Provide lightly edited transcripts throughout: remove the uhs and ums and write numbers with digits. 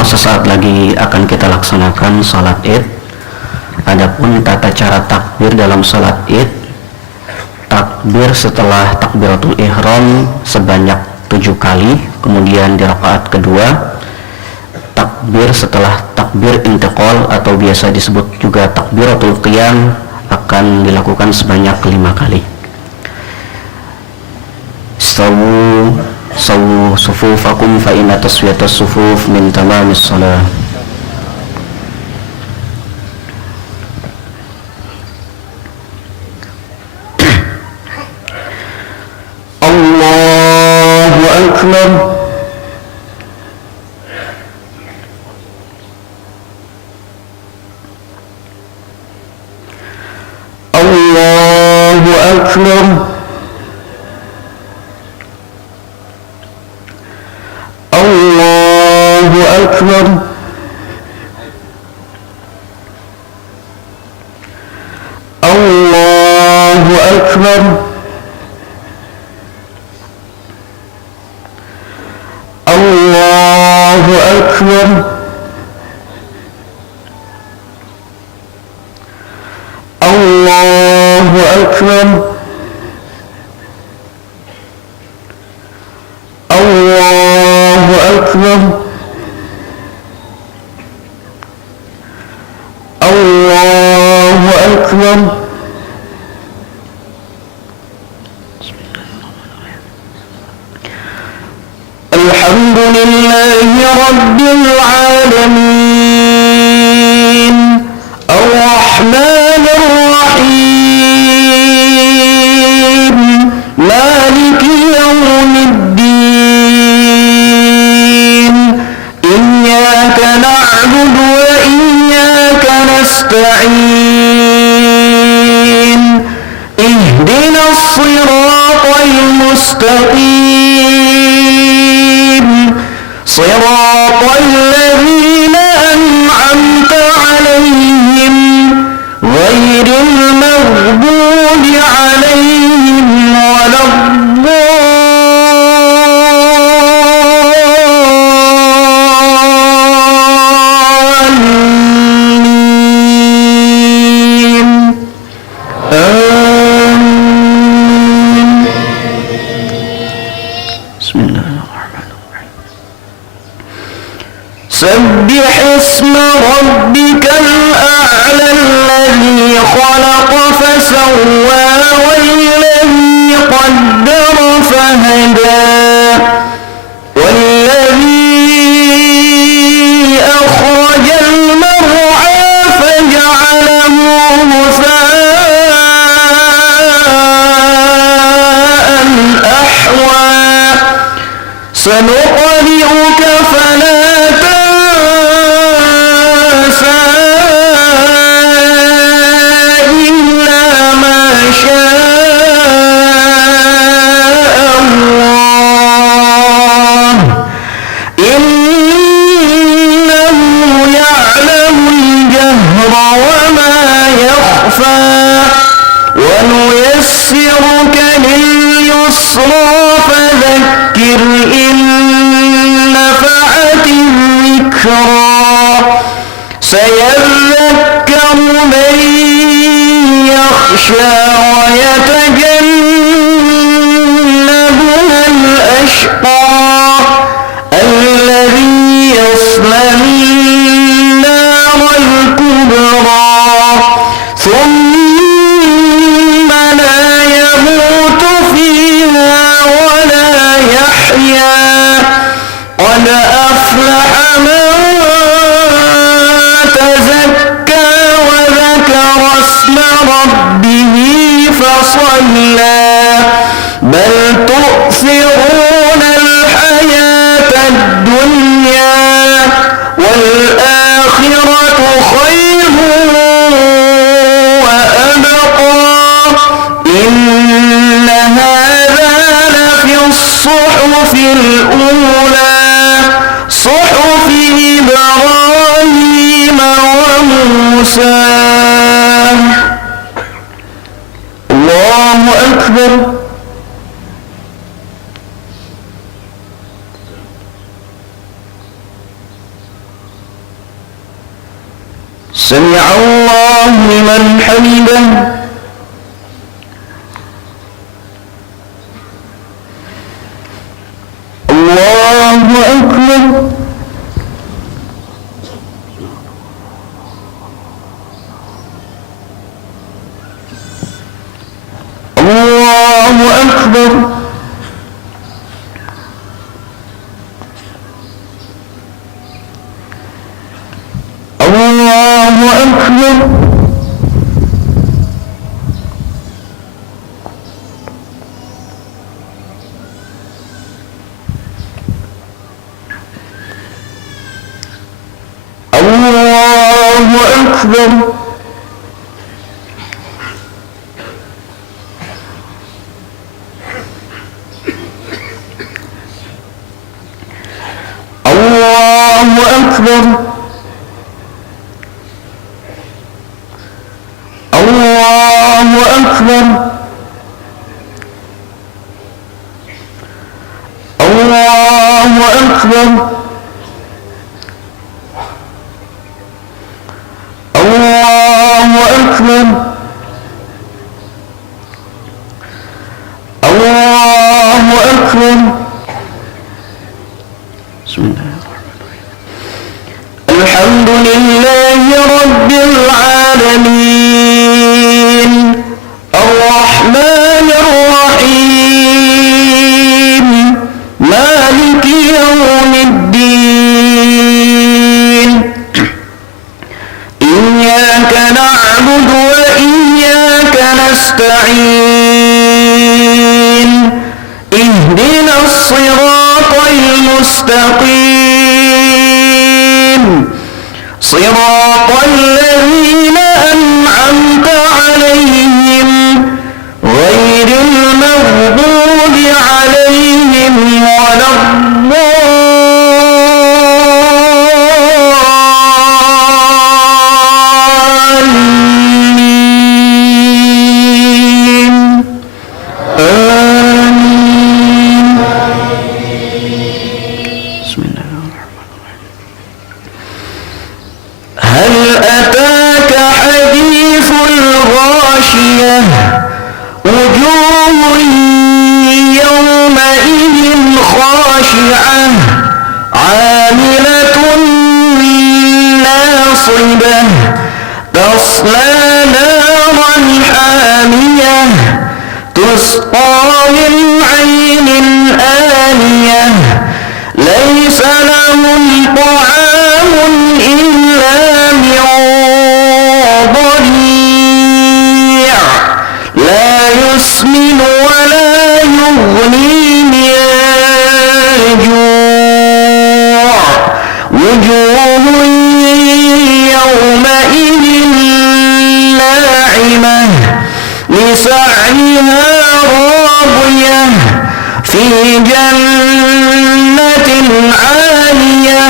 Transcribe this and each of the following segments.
Insyaallah sesaat lagi akan kita laksanakan salat Id. Adapun tata cara takbir dalam salat Id, takbir setelah takbiratul ihram sebanyak 7 kali, kemudian di rakaat kedua takbir setelah takbir intiqal atau biasa disebut juga takbiratul qiyam akan dilakukan sebanyak 5 kali. Sawu sufufakum fa inna taswiyatas sufuf min tamamis shalah. Allahu akbar. Allahu akbar. Allahu akbar. Allahu akbar. Allahu akbar. Allahu akbar. Allahu akbar. Allahu akbar. Alhamdulillahi rabbil alamin. Ar-Rahmanir Rahim. Maliki yawmiddin. Iyyaka na'budu wa iyyaka nasta'in. Ihdinas siratal mustaqim. Siratal ladzina an'amta 'alaihim ghairil maghdubi 'alaihim waladdallin. Amin. Bismillahirrahmanirrahim. Sabbih isma rabbikal a'la alladhi khalaqa fasawwa walladhi qaddara fahada walladhi akhrajal mar'a faja'alahu ghutha'an ahwa. Sanuqri'uka fala tansa illa ma sha'a Allah. Innahu ya'lamul jahra wa ma yakhfa. Wa nuyassiruka lil yusra fadhakkir in nafa'ati dhikra. Sayadhakkaru man yakhsha wa yatajannabuha al-ashqa alladhi yasla an-nar al-kubra thumma la yamutu fiha wa la yahya. Qad aflaha man tazakka wa dhakara isma rabbih fasalla. Bal tu'thiruna al-hayata ad-dunya wal akhiratu khayrun wa abqa. Inna hadha lafi as-suhufi al-ula suhufi Ibrahim wa Musa. Allahu akbar. سمع الله لمن حمده الله أكبر الله أكبر الله أكبر الله أكبر الله أكبر الله أكبر الله أكبر الله أكبر الله أكبر بسم الله الرحمن الرحيم الحمد لله رب العالمين الرحمن الرحيم مالك يوم الدين إياك نعبد وإياك نستعين اهدنا الصراط المستقيم صراط الذين أنعمت عليهم غير المغضوب عليهم ولا الضالين آمين بسم الله الرحمن الرحيم هل أتاك حديث الغاشية وجوه يومئذ خاشعة عاملة ناصبة تصلى نارا حامية تسقى من عين آنية ليس لهم طعام إلا من ضريع لا يسمن ولا يغني من جوع وجوه يومئذ ناعمة لسعيها راضية في جنة عالية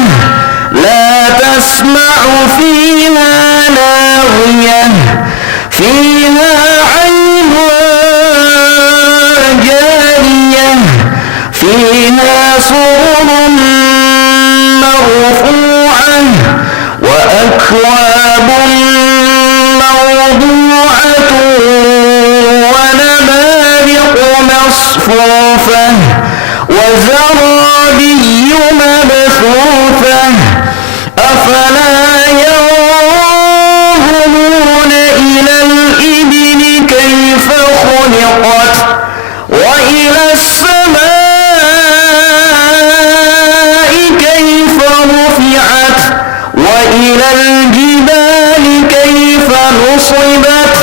لا تسمع فيها لاغية فيها عين جارية فيها سرر مرفوعة وأكواب موضوعة ونمارق مصفوفة وزرابي مبثوثة أفلا ينظرون إلى الإبل كيف خلقت وإلى السماء كيف رفعت وإلى الجبال كيف نصبت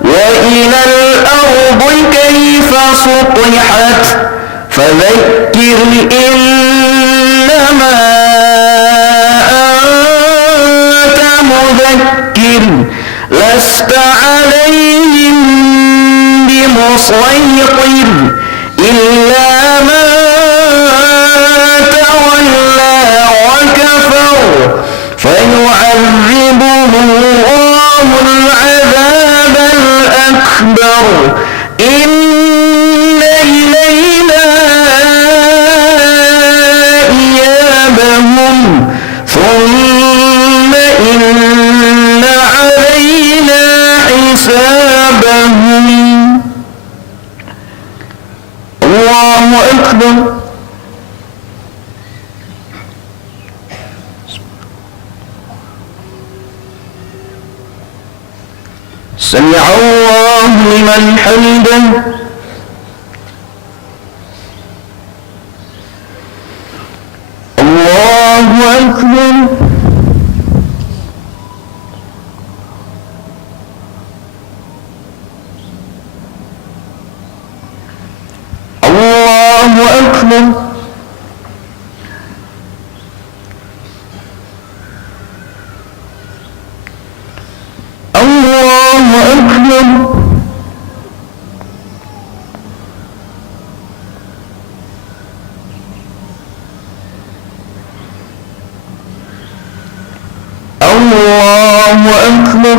وإلى الأرض كيف سطحت فذكر إنما أنت مذكر لست عليهم بمسيطر إلا من تولى وكفر فيعذبه الله العذاب الأكبر إن إلينا إيابهم ثم إن أكبر سمع الله لمن حمده الله أكبر الله أكبر الله أكبر الله أكبر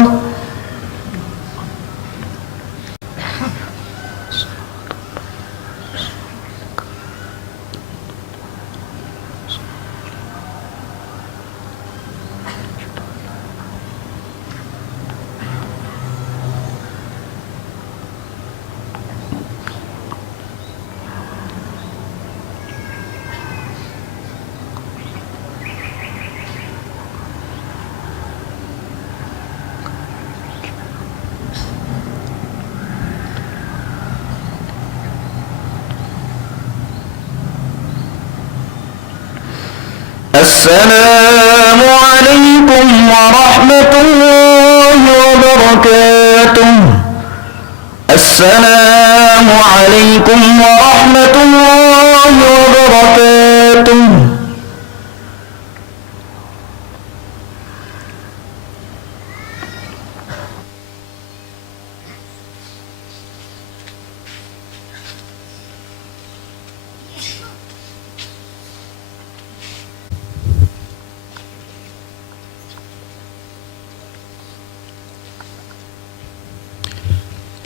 السلام عليكم ورحمة الله وبركاته السلام عليكم ورحمة الله وبركاته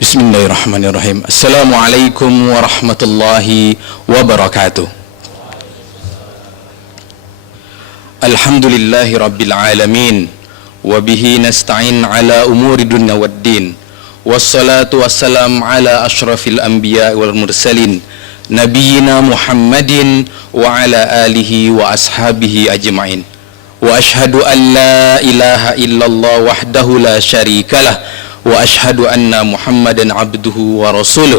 Bismillahirrahmanirrahim. Assalamualaikum warahmatullahi wabarakatuh. Alhamdulillahi rabbil alamin, wabihi nasta'in ala umuri dunya waddin, wassalatu wassalam ala ashrafil anbiya wal mursalin, nabiyyina Muhammadin wa ala alihi wa ashabihi ajma'in. Wa ashhadu an la ilaha illallah wahdahu la syarikalah wa ashhadu anna Muhammadan abduhu wa rasuluh.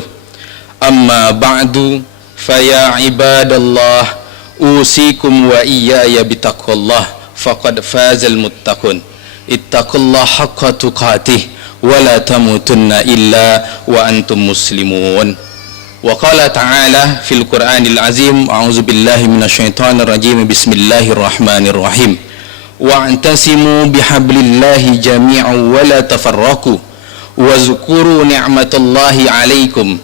Amma ba'du, faya ibadallah, usikum wa iyaya bitaqwallah, faqad fazal muttaqun. Ittaqullah haqqa tuqatih wa la tamutunna illa wa antum muslimun. Wa qala ta'ala fil Qur'anil azim, a'udzu billahi minasyaitonir rajim, bismillahirrahmanirrahim. Wa'tasimu bihablillahi jami'an wa la tafarraqu wazkuru ni'matallahi alaikum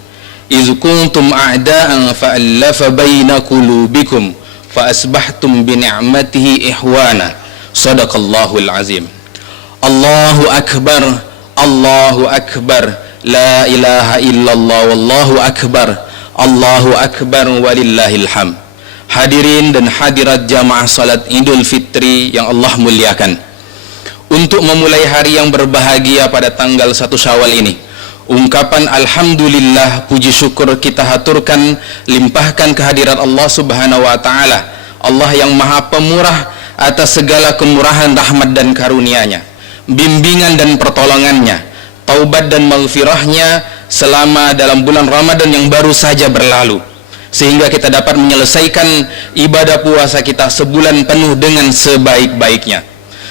iz kuntum a'da'an fa'allafa baina qulubikum fa asbahtum bi ni'matihi ihwana. Shadaqallahul azim. Allahu akbar, Allahu akbar, la ilaha illallah, wallahu akbar, Allahu akbar, walillahil hamd. Hadirin dan hadirat jamaah salat Idul Fitri yang Allah muliakan, untuk memulai hari yang berbahagia pada tanggal 1 Syawal ini, ungkapan alhamdulillah, puji syukur kita haturkan, limpahkan kehadirat Allah Subhanahu wa taala, Allah yang Maha Pemurah atas segala kemurahan, rahmat dan karunia-Nya, bimbingan dan pertolongannya, taubat dan maghfirahnya selama dalam bulan Ramadan yang baru saja berlalu, sehingga kita dapat menyelesaikan ibadah puasa kita sebulan penuh dengan sebaik-baiknya.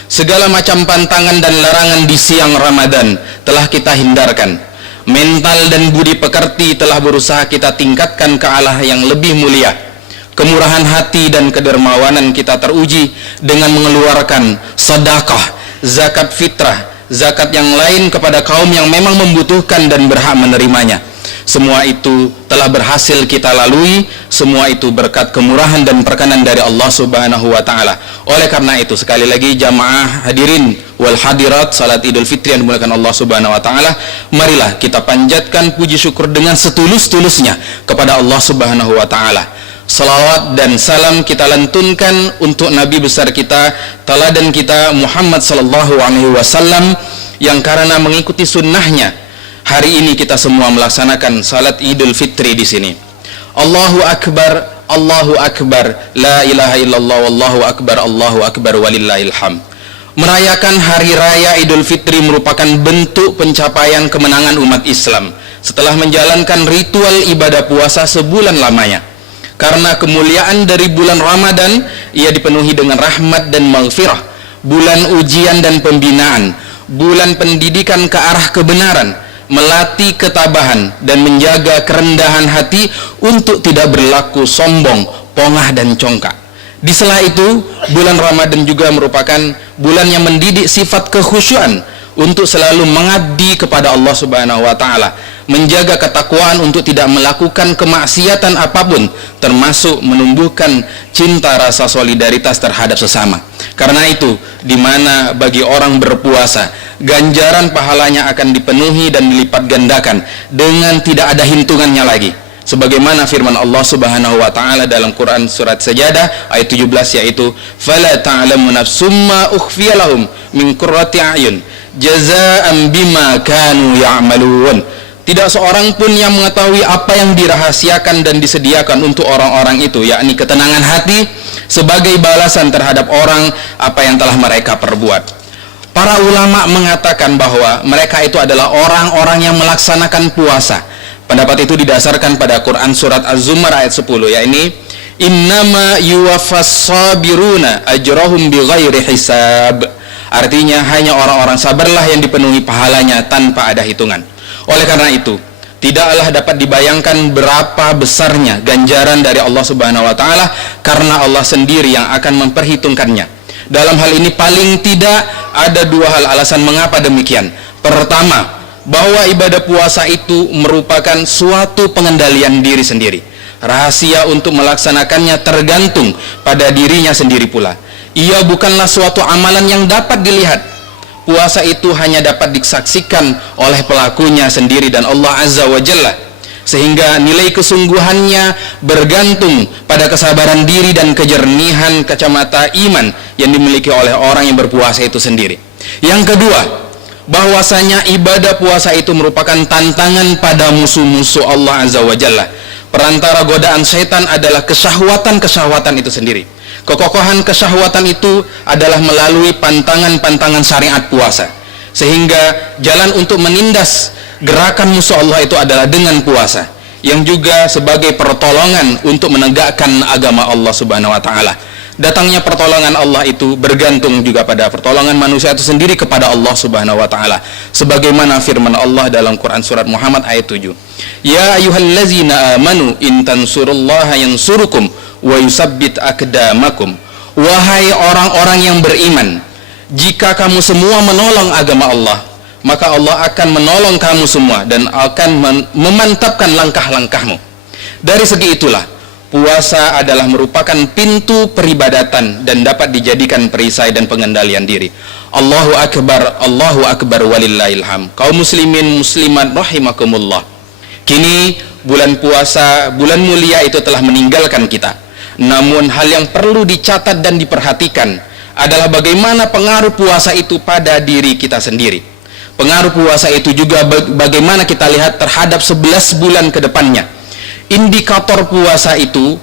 Segala macam pantangan dan larangan di siang Ramadan telah kita hindarkan. Mental dan budi pekerti telah berusaha kita tingkatkan ke arah yang lebih mulia. Kemurahan hati dan kedermawanan kita teruji dengan mengeluarkan sedekah, zakat fitrah, zakat yang lain kepada kaum yang memang membutuhkan dan berhak menerimanya. Semua itu telah berhasil kita lalui, semua itu berkat kemurahan dan perkenan dari Allah Subhanahu wa taala. Oleh karena itu, sekali lagi jamaah hadirin wal hadirat salat Idul Fitri yang dimuliakan Allah Subhanahu wa taala, marilah kita panjatkan puji syukur dengan setulus-tulusnya kepada Allah Subhanahu wa taala. Salawat dan salam kita lantunkan untuk Nabi besar kita, teladan kita Muhammad sallallahu alaihi wasallam, yang karena mengikuti sunnahnya hari ini kita semua melaksanakan salat Idul Fitri di sini. Allahu Akbar, Allahu Akbar, la ilaha illallah, wallahu akbar, Allahu Akbar, walillahil hamd. Merayakan hari raya Idul Fitri merupakan bentuk pencapaian kemenangan umat Islam setelah menjalankan ritual ibadah puasa sebulan lamanya. Karena kemuliaan dari bulan Ramadan, ia dipenuhi dengan rahmat dan maghfirah, bulan ujian dan pembinaan, bulan pendidikan ke arah kebenaran, melatih ketabahan dan menjaga kerendahan hati untuk tidak berlaku sombong, pongah dan congkak. Di sela itu, bulan Ramadan juga merupakan bulan yang mendidik sifat kekhusyuan untuk selalu mengabdi kepada Allah Subhanahu wa taala, menjaga ketakwaan untuk tidak melakukan kemaksiatan apapun, termasuk menumbuhkan cinta rasa solidaritas terhadap sesama. Karena itu, di mana bagi orang berpuasa, ganjaran pahalanya akan dipenuhi dan dilipat gandakan dengan tidak ada hitungannya lagi. Sebagaimana firman Allah Subhanahu wa taala dalam Quran surat Sajadah ayat 17, yaitu fala ta'lamu nafsum ma ukhfiya lahum min qurrati a'yun jazaa'an bima kanu ya'malun. Tidak seorang pun yang mengetahui apa yang dirahasiakan dan disediakan untuk orang-orang itu, yakni ketenangan hati sebagai balasan terhadap orang apa yang telah mereka perbuat. Para ulama mengatakan bahwa mereka itu adalah orang-orang yang melaksanakan puasa. Pendapat itu didasarkan pada Quran surat Az-Zumar ayat 10, yakni innama yuwaffas sabiruna ajrahum bighairi hisab. Artinya hanya orang-orang sabarlah yang dipenuhi pahalanya tanpa ada hitungan. Oleh karena itu, tidaklah dapat dibayangkan berapa besarnya ganjaran dari Allah Subhanahu wa taala, karena Allah sendiri yang akan memperhitungkannya. Dalam hal ini paling tidak ada dua hal alasan mengapa demikian. Pertama, bahwa ibadah puasa itu merupakan suatu pengendalian diri sendiri. Rahasia untuk melaksanakannya tergantung pada dirinya sendiri pula. Ia bukanlah suatu amalan yang dapat dilihat. Puasa itu hanya dapat disaksikan oleh pelakunya sendiri dan Allah Azza wa Jalla, sehingga nilai kesungguhannya bergantung pada kesabaran diri dan kejernihan kacamata iman yang dimiliki oleh orang yang berpuasa itu sendiri. Yang kedua, bahwasanya ibadah puasa itu merupakan tantangan pada musuh-musuh Allah Azza wa Jalla. Perantara godaan setan adalah kesyahwatan itu sendiri. Kekokohan kesyahwatan itu adalah melalui pantangan-pantangan syariat puasa, sehingga jalan untuk menindas gerakan musuh Allah itu adalah dengan puasa, yang juga sebagai pertolongan untuk menegakkan agama Allah Subhanahu wa taala. Datangnya pertolongan Allah itu bergantung juga pada pertolongan manusia itu sendiri kepada Allah Subhanahu wa taala. Sebagaimana firman Allah dalam Quran surat Muhammad ayat 7. Ya ayyuhallazina amanu in tansurullaha yansurukum wa yusabbit aqdamakum. Wahai orang-orang yang beriman, jika kamu semua menolong agama Allah, maka Allah akan menolong kamu semua dan akan memantapkan langkah-langkahmu. Dari segi itulah, puasa adalah merupakan pintu peribadatan dan dapat dijadikan perisai dan pengendalian diri. Allahu Akbar walillahil hamd. Kaum muslimin muslimat rahimakumullah. Kini bulan puasa, bulan mulia itu telah meninggalkan kita. Namun hal yang perlu dicatat dan diperhatikan adalah bagaimana pengaruh puasa itu pada diri kita sendiri. Pengaruh puasa itu juga bagaimana kita lihat terhadap 11 bulan ke depannya. Indikator puasa itu,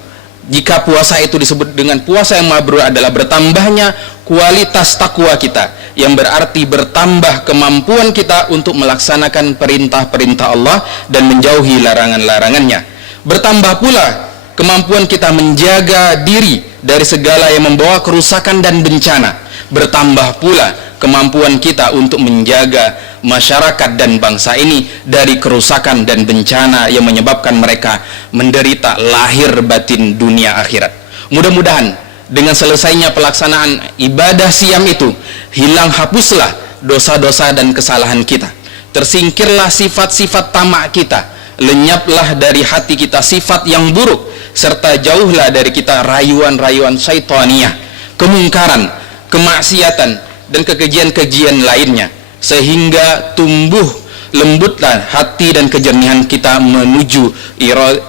jika puasa itu disebut dengan puasa yang mabrur, adalah bertambahnya kualitas takwa kita, yang berarti bertambah kemampuan kita untuk melaksanakan perintah-perintah Allah dan menjauhi larangan-larangannya. Bertambah pula kemampuan kita menjaga diri dari segala yang membawa kerusakan dan bencana. Bertambah pula kemampuan kita untuk menjaga masyarakat dan bangsa ini dari kerusakan dan bencana yang menyebabkan mereka menderita lahir batin dunia akhirat. Mudah-mudahan dengan selesainya pelaksanaan ibadah siam itu, hilang hapuslah dosa-dosa dan kesalahan kita. Tersingkirlah sifat-sifat tamak kita, lenyaplah dari hati kita sifat yang buruk, serta jauhlah dari kita rayuan-rayuan syaitaniyah, kemungkaran, kemaksiatan, dan kekejian-kejian lainnya, sehingga tumbuh lembutlah hati dan kejernihan kita menuju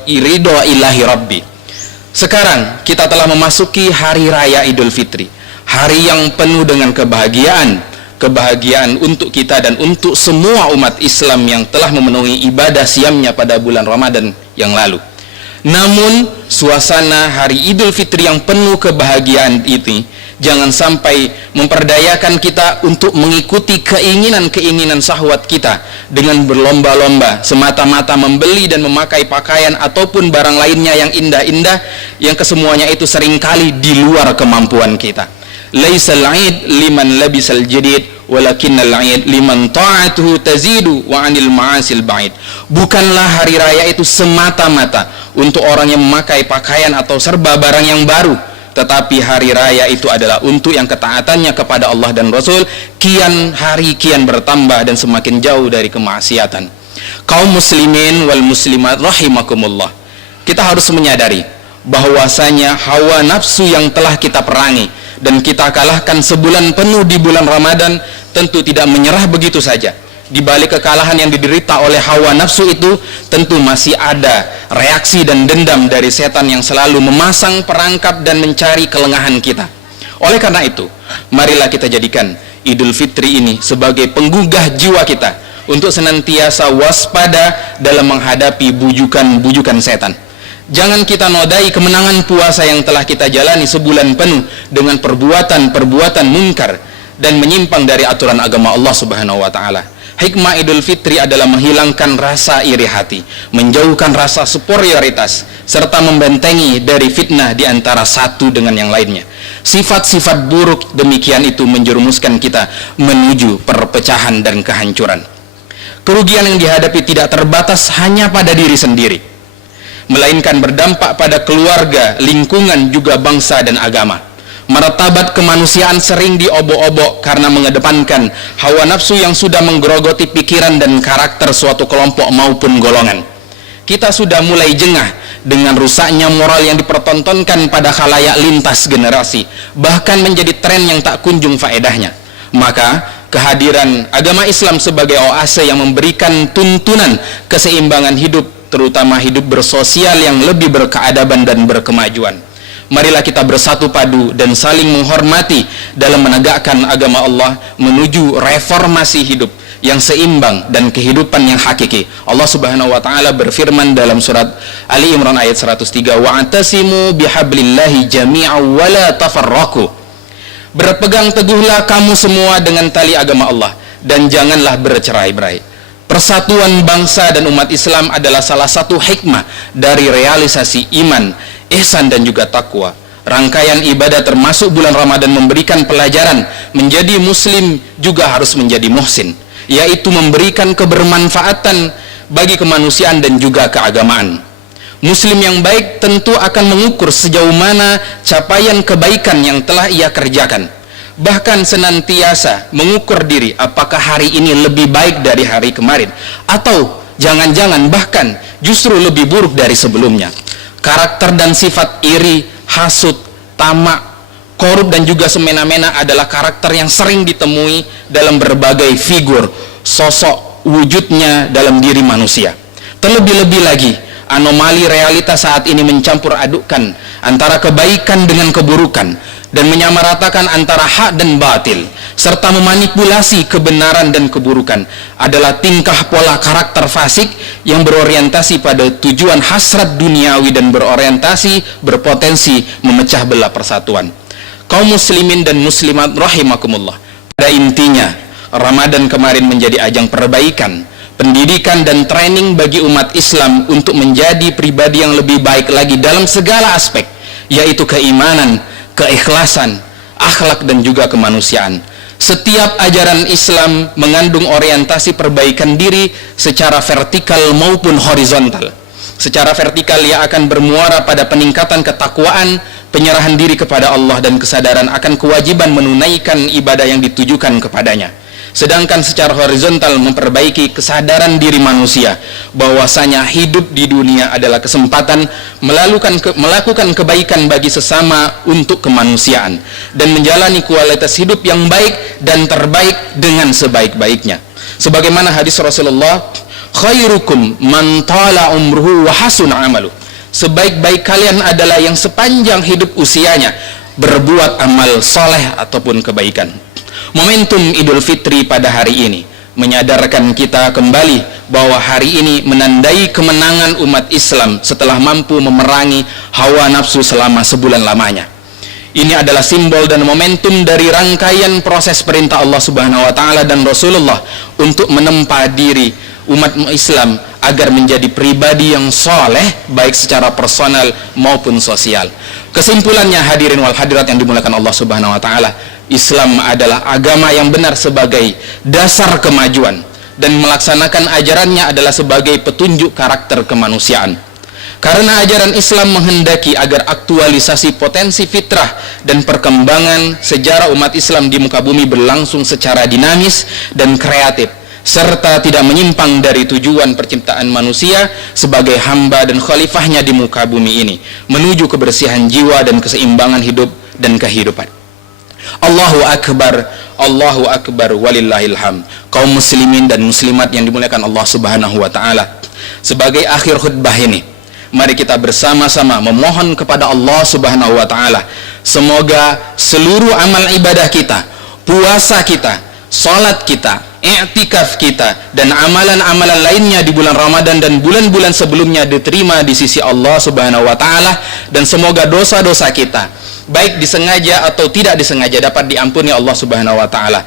ridho ilahi Rabbi. Sekarang kita telah memasuki hari raya Idul Fitri, hari yang penuh dengan kebahagiaan untuk kita dan untuk semua umat Islam yang telah memenuhi ibadah siamnya pada bulan Ramadan yang lalu. Namun suasana hari Idul Fitri yang penuh kebahagiaan itu jangan sampai memperdayakan kita untuk mengikuti keinginan-keinginan syahwat kita dengan berlomba-lomba semata-mata membeli dan memakai pakaian ataupun barang lainnya yang indah-indah, yang kesemuanya itu seringkali di luar kemampuan kita. Laisal 'id liman labisal jadid walakinnal 'id liman ta'atuhu tazidu wa 'anil ma'asil ba'id. Bukanlah hari raya itu semata-mata untuk orang yang memakai pakaian atau serba barang yang baru, tetapi hari raya itu adalah untuk yang ketaatannya kepada Allah dan Rasul kian hari kian bertambah dan semakin jauh dari kemaksiatan. Kaum muslimin wal muslimat rahimakumullah, kita harus menyadari bahwasanya hawa nafsu yang telah kita perangi dan kita kalahkan sebulan penuh di bulan Ramadan tentu tidak menyerah begitu saja. Di balik kekalahan yang diderita oleh hawa nafsu itu tentu masih ada reaksi dan dendam dari setan yang selalu memasang perangkap dan mencari kelengahan kita. Oleh karena itu, marilah kita jadikan Idul Fitri ini sebagai penggugah jiwa kita untuk senantiasa waspada dalam menghadapi bujukan-bujukan setan. Jangan kita nodai kemenangan puasa yang telah kita jalani sebulan penuh dengan perbuatan-perbuatan mungkar dan menyimpang dari aturan agama Allah Subhanahu wa taala. Hikmah Idul Fitri adalah menghilangkan rasa iri hati, menjauhkan rasa superioritas, serta membentengi dari fitnah di antara satu dengan yang lainnya. Sifat-sifat buruk demikian itu menjerumuskan kita menuju perpecahan dan kehancuran. Kerugian yang dihadapi tidak terbatas hanya pada diri sendiri, melainkan berdampak pada keluarga, lingkungan, juga bangsa dan agama. Martabat kemanusiaan sering diobok-obok karena mengedepankan hawa nafsu yang sudah menggerogoti pikiran dan karakter suatu kelompok maupun golongan. Kita sudah mulai jengah dengan rusaknya moral yang dipertontonkan pada khalayak lintas generasi, bahkan menjadi tren yang tak kunjung faedahnya. Maka kehadiran agama Islam sebagai oase yang memberikan tuntunan keseimbangan hidup, terutama hidup bersosial yang lebih berkeadaban dan berkemajuan. Marilah kita bersatu padu dan saling menghormati dalam menegakkan agama Allah menuju reformasi hidup yang seimbang dan kehidupan yang hakiki. Allah Subhanahu wa taala berfirman dalam surat Ali Imran ayat 103, "Wa'tasimu bihablillahi jami'an wa la tafarraqu." Berpegang teguhlah kamu semua dengan tali agama Allah dan janganlah bercerai-berai. Persatuan bangsa dan umat Islam adalah salah satu hikmah dari realisasi iman, ihsan dan juga takwa. Rangkaian ibadah termasuk bulan Ramadan memberikan pelajaran menjadi muslim juga harus menjadi muhsin, yaitu memberikan kebermanfaatan bagi kemanusiaan dan juga keagamaan. Muslim yang baik tentu akan mengukur sejauh mana capaian kebaikan yang telah ia kerjakan, bahkan senantiasa mengukur diri apakah hari ini lebih baik dari hari kemarin atau jangan-jangan bahkan justru lebih buruk dari sebelumnya. Karakter dan sifat iri, hasud, tamak, korup dan juga semena-mena adalah karakter yang sering ditemui dalam berbagai figur, sosok, wujudnya dalam diri manusia. Terlebih-lebih lagi, anomali realitas saat ini mencampur adukkan antara kebaikan dengan keburukan dan menyamaratakan antara hak dan batil, serta memanipulasi kebenaran dan keburukan adalah tingkah pola karakter fasik yang berorientasi pada tujuan hasrat duniawi dan berpotensi memecah belah persatuan. Kaum muslimin dan muslimat rahimakumullah, pada intinya Ramadan kemarin menjadi ajang perbaikan, pendidikan dan training bagi umat Islam untuk menjadi pribadi yang lebih baik lagi dalam segala aspek, yaitu keimanan, keikhlasan, akhlak dan juga kemanusiaan. Setiap ajaran Islam mengandung orientasi perbaikan diri secara vertikal maupun horizontal. Secara vertikal ia akan bermuara pada peningkatan ketakwaan, penyerahan diri kepada Allah dan kesadaran akan kewajiban menunaikan ibadah yang ditujukan kepadanya. Sedangkan secara horizontal memperbaiki kesadaran diri manusia bahwasanya hidup di dunia adalah kesempatan melakukan kebaikan bagi sesama untuk kemanusiaan dan menjalani kualitas hidup yang baik dan terbaik dengan sebaik-baiknya. Sebagaimana hadis Rasulullah, khairukum man tala umruhu wa hasuna amalu. Sebaik-baik kalian adalah yang sepanjang hidup usianya berbuat amal soleh ataupun kebaikan. Momentum Idul Fitri pada hari ini menyadarkan kita kembali bahwa hari ini menandai kemenangan umat Islam setelah mampu memerangi hawa nafsu selama sebulan lamanya. Ini adalah simbol dan momentum dari rangkaian proses perintah Allah Subhanahu wa taala dan Rasulullah untuk menempa diri umat Islam agar menjadi pribadi yang soleh baik secara personal maupun sosial. Kesimpulannya hadirin wal hadirat yang dimuliakan Allah Subhanahu wa taala, Islam adalah agama yang benar sebagai dasar kemajuan dan melaksanakan ajarannya adalah sebagai petunjuk karakter kemanusiaan. Karena ajaran Islam menghendaki agar aktualisasi potensi fitrah dan perkembangan sejarah umat Islam di muka bumi berlangsung secara dinamis dan kreatif, serta tidak menyimpang dari tujuan penciptaan manusia sebagai hamba dan khalifahnya di muka bumi ini, menuju kebersihan jiwa dan keseimbangan hidup dan kehidupan. Allahu Akbar, walillahilham. Kaum muslimin dan muslimat yang dimuliakan Allah Subhanahu wa taala, sebagai akhir khutbah ini, mari kita bersama-sama memohon kepada Allah Subhanahu wa taala, semoga seluruh amal ibadah kita, puasa kita, salat kita, i'tikaf kita, dan amalan-amalan lainnya di bulan Ramadan dan bulan-bulan sebelumnya diterima di sisi Allah Subhanahu wa taala, dan semoga dosa-dosa kita baik disengaja atau tidak disengaja dapat diampuni Allah Subhanahu wa taala,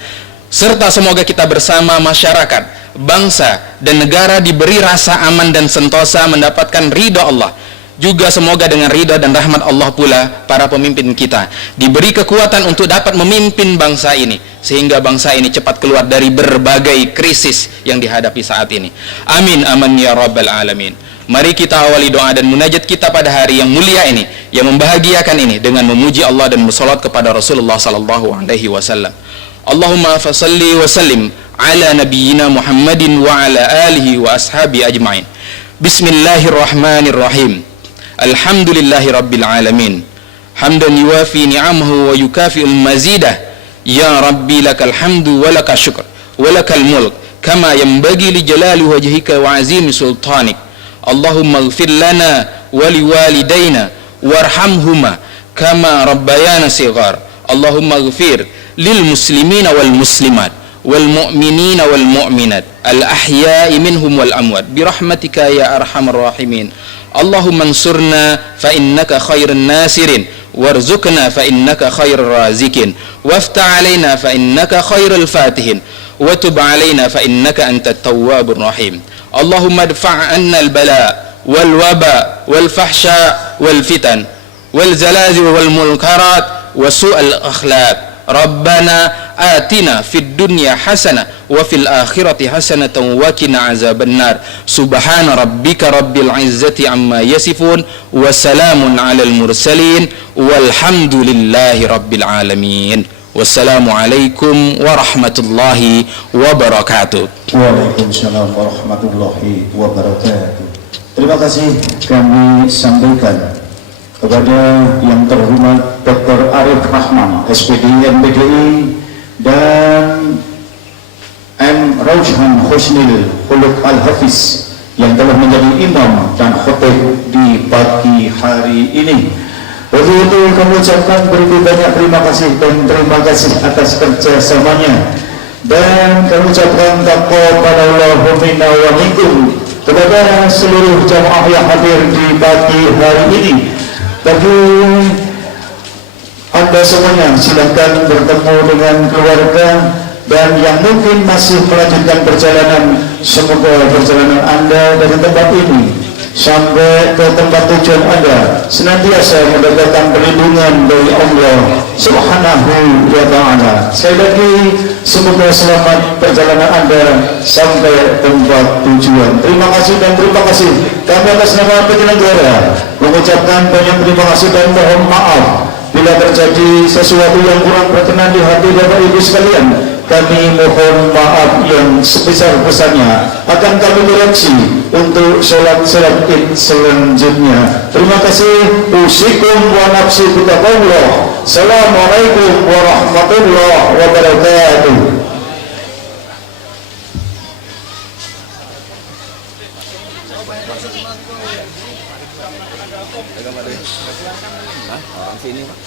serta semoga kita bersama masyarakat, bangsa dan negara diberi rasa aman dan sentosa mendapatkan ridha Allah. Juga semoga dengan ridha dan rahmat Allah pula para pemimpin kita diberi kekuatan untuk dapat memimpin bangsa ini, sehingga bangsa ini cepat keluar dari berbagai krisis yang dihadapi saat ini. Amin amin ya rabbal alamin. Mari kita awali doa dan munajat kita pada hari yang mulia ini, yang membahagiakan ini, dengan memuji Allah dan bersolat kepada Rasulullah sallallahu alaihi wasallam. Allahumma fasalli wa sallim ala nabiyyina Muhammadin wa ala alihi wa ashabi ajma'in. Bismillahirrahmanirrahim. Alhamdulillahi rabbil alamin. Hamdan yuwafi ni'amahu wa yukafi'ul mazidah. Ya Rabbi lakal hamdu wa lakal syukr wa lakal mulk kama yanbaghi li jalali wajhika wa azimi sultanik. Allahumma ighfir lana wa liwalidayna warhamhuma kama rabbayana shighar. Allahumma ighfir lil muslimina wal muslimat wal mu'minina wal mu'minat al ahya'i minhum wal amwat bi rahmatika ya arhamar rahimin. Allahumma ansurna fa innaka khairun nasirin warzuqna fa innaka khairur razikin waftah alaina fa innaka khairul fatihin wa tub alaina fa innaka antat tawwabur rahim. Allahumma adfa' anna al-bala wal waba wal fahsya wal fitan wal zalazil wal munkarat wa su'al akhlaq. Rabbana atina fid dunya hasanah wa fil akhirati hasanatan wa qina azabannar. Subhana rabbika rabbil izzati amma yasifun wa salamun alal mursalin walhamdulillahi rabbil alamin. Wassalamualaikum warahmatullahi wabarakatuh. Waalaikumsalam warahmatullahi wabarakatuh. Terima kasih kami sampaikan kepada yang terhormat Dr. Arif Rahman, SPD MPDI, dan M. Raujhan Husnil Khuluq Al-Hafiz yang telah menjadi imam dan khotib di pagi hari ini. Untuk itu kami ucapkan beribu banyak terima kasih dan terima kasih atas kerjasamanya, dan kami ucapkan taqabbalallahu minna wa minkum kepada seluruh jamaah yang hadir di pagi hari ini. Bagi Anda semuanya, silakan bertemu dengan keluarga, dan yang mungkin masih melanjutkan perjalanan, semoga perjalanan Anda dari tempat ini sampai ke tempat tujuan Anda senantiasa mendapatkan perlindungan dari Allah Subhanahu wa ta'ala. Sekali lagi, semoga selamat perjalanan Anda sampai tempat tujuan. Terima kasih dan terima kasih. Kami atas nama penyelenggara mengucapkan banyak terima kasih dan mohon maaf bila terjadi sesuatu yang kurang berkenan di hati Bapak Ibu sekalian. Kami mohon maaf yang sebesar-besarnya. Akan kami koreksi untuk sholat-sholat Id selanjutnya. Terima kasih. Usikum wa nafsi bitaqwallah. Assalamualaikum warahmatullahi wabarakatuh. Orang sini, Pak.